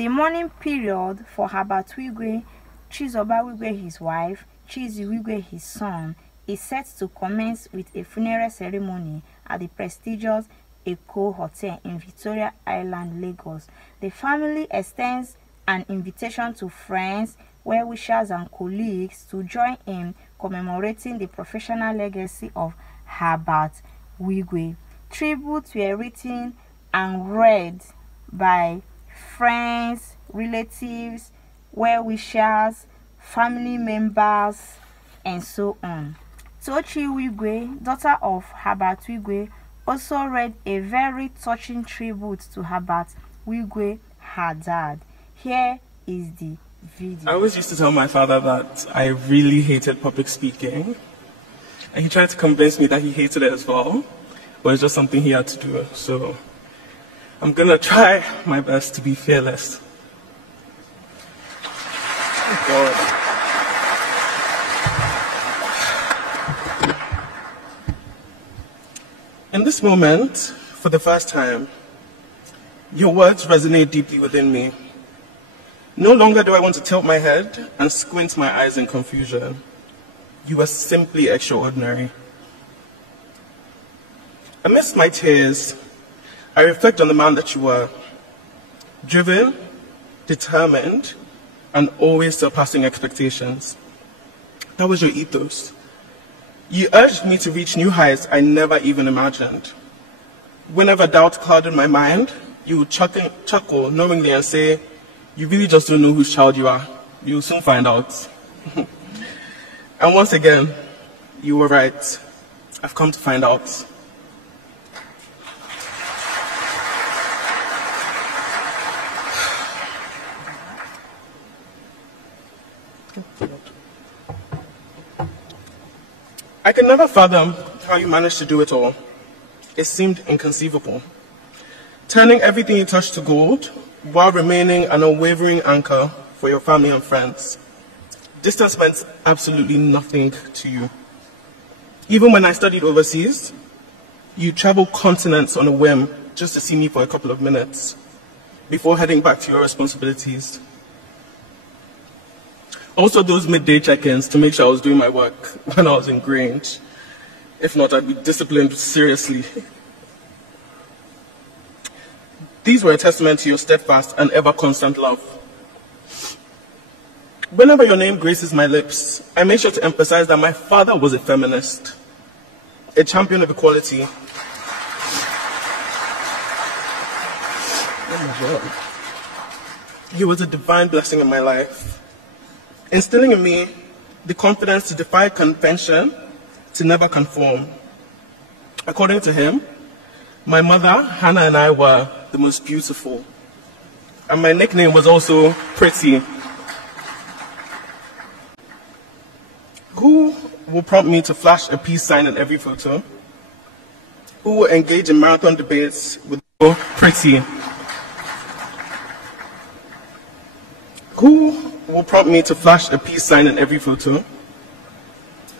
The mourning period for Herbert Wigwe, Chizoba Wigwe his wife, Chizi Wigwe his son, is set to commence with a funeral ceremony at the prestigious Eko Hotel in Victoria Island, Lagos. The family extends an invitation to friends, well-wishers and colleagues to join in commemorating the professional legacy of Herbert Wigwe. Tributes were written and read by friends, relatives, well-wishers, family members, and so on. Touchi Wigwe, daughter of Herbert Wigwe, also read a very touching tribute to Herbert Wigwe, her dad. Here is the video. I always used to tell my father that I really hated public speaking. And he tried to convince me that he hated it as well, but it's just something he had to do. So I'm gonna try my best to be fearless. Oh God. In this moment, for the first time, your words resonate deeply within me. No longer do I want to tilt my head and squint my eyes in confusion. You are simply extraordinary. Amidst my tears, I reflect on the man that you were. Driven, determined, and always surpassing expectations. That was your ethos. You urged me to reach new heights I never even imagined. Whenever doubt clouded my mind, you would chuckle knowingly and say, "You really just don't know whose child you are. You'll soon find out." And once again, you were right. I've come to find out. I could never fathom how you managed to do it all. It seemed inconceivable. Turning everything you touched to gold, while remaining an unwavering anchor for your family and friends. Distance meant absolutely nothing to you. Even when I studied overseas, you traveled continents on a whim just to see me for a couple of minutes before heading back to your responsibilities. Also those midday check-ins to make sure I was doing my work when I was ingrained. If not, I'd be disciplined seriously. These were a testament to your steadfast and ever-constant love. Whenever your name graces my lips, I make sure to emphasize that my father was a feminist, a champion of equality. Oh my God. He was a divine blessing in my life, instilling in me the confidence to defy convention, to never conform. According to him, my mother, Hannah, and I were the most beautiful. And my nickname was also Pretty. Who will prompt me to flash a peace sign in every photo? Who will engage in marathon debates with Pretty? Who will prompt me to flash a peace sign in every photo?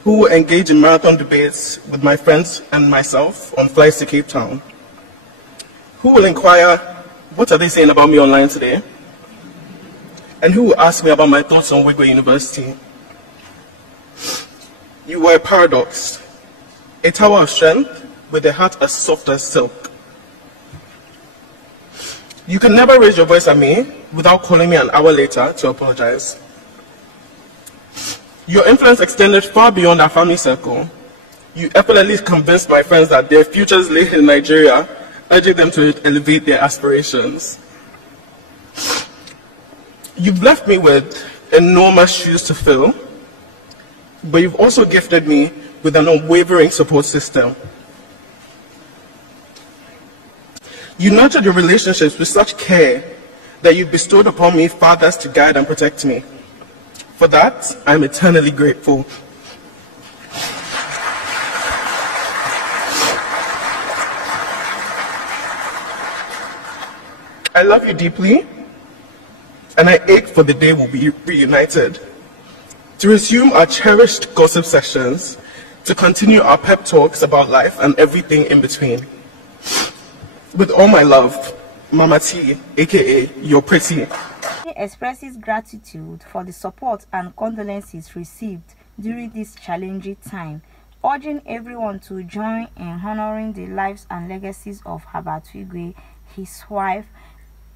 Who will engage in marathon debates with my friends and myself on flights to Cape Town? Who will inquire, what are they saying about me online today? And who will ask me about my thoughts on Wigwe University? You were a paradox, a tower of strength with a heart as soft as silk. You could never raise your voice at me without calling me an hour later to apologize. Your influence extended far beyond our family circle. You effortlessly convinced my friends that their futures lay in Nigeria, urging them to elevate their aspirations. You've left me with enormous shoes to fill, but you've also gifted me with an unwavering support system. You nurtured your relationships with such care that you bestowed upon me fathers to guide and protect me. For that, I'm eternally grateful. I love you deeply, and I ache for the day we'll be reunited, to resume our cherished gossip sessions, to continue our pep talks about life and everything in between. With all my love, Mama T, aka You're Pretty. He expresses gratitude for the support and condolences received during this challenging time, urging everyone to join in honoring the lives and legacies of Herbert Wigwe, his wife,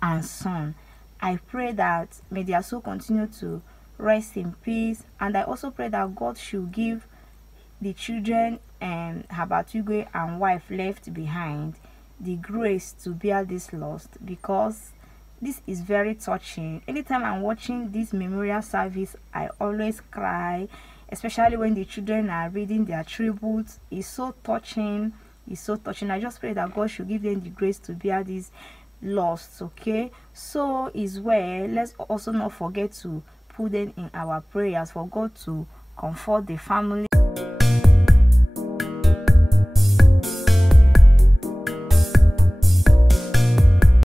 and son. I pray that may their soul continue to rest in peace, and I also pray that God should give the children and Herbert Wigwe and wife left behind the grace to bear this loss, because this is very touching. Anytime I'm watching this memorial service, I always cry, especially when the children are reading their tributes. It's so touching. It's so touching. I just pray that God should give them the grace to bear this loss. Okay, so is well, let's also not forget to put them in our prayers for God to comfort the family.